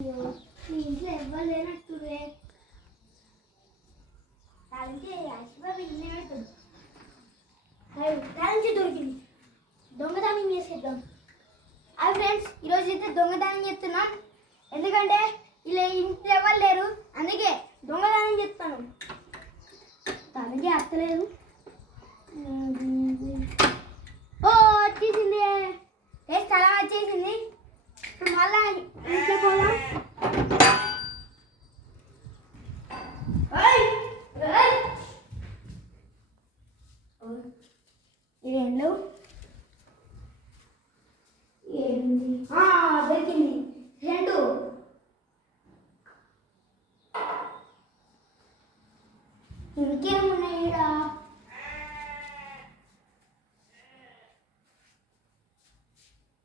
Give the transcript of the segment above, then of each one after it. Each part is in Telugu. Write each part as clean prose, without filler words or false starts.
మీ ఇంట్లో ఎవరు లేనట్టురే తాళంటే యాక్చువల్గా ఇల్లే పెడుతుంది తాళంచి దొరికింది దొంగతనం చేసేద్దాం. అది ఫ్రెండ్స్ ఈరోజు అయితే దొంగతనం చేస్తున్నాం ఎందుకంటే ఇలా ఇంట్లో ఎవరు లేరు అందుకే దొంగతనం చేస్తాను. తాళంచి అత్తలేదు. ఓ వచ్చేసింది స్థలం వచ్చేసింది. ఇప్పుడు మళ్ళా ఇంట్లో పోదాం. ఇదేంలో దొరికింది రెండు. ఇంకేమున్నాయి ఇక్కడ?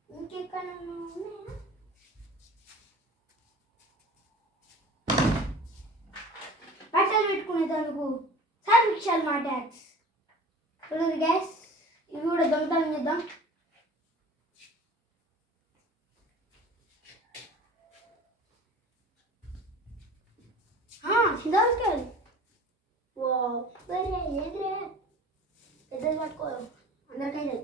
ఇంకెక్కడ ఉన్నాయా? బట్టలు పెట్టుకునేందుకు సర్విక్షల్ మా ట్యాక్స్ చూడండి గ్యాస్. ఇవి కూడా దొంగతనం చేద్దాం. దొరికాలి. ఓ వేరే ఏదిరే పెద్దది పట్టుకో అందరికైనా.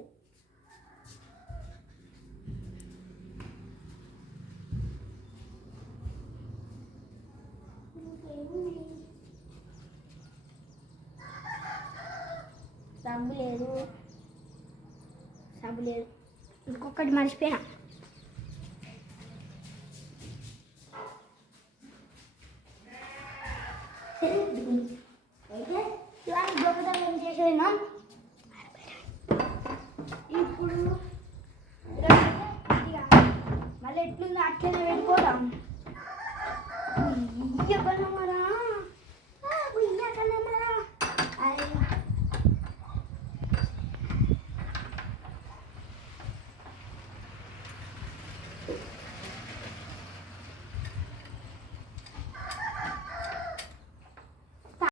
సబ్బు లేదు సబ్బు లేదు ఇంకొకటి మర్చిపోయినా. అయితే ఇలాంటి దొంగతనం ఏం చేసేనాం. ఇప్పుడు మళ్ళీ ఎట్లుందో అట్లనే వెళ్ళిపోదాం. ఇవ్వను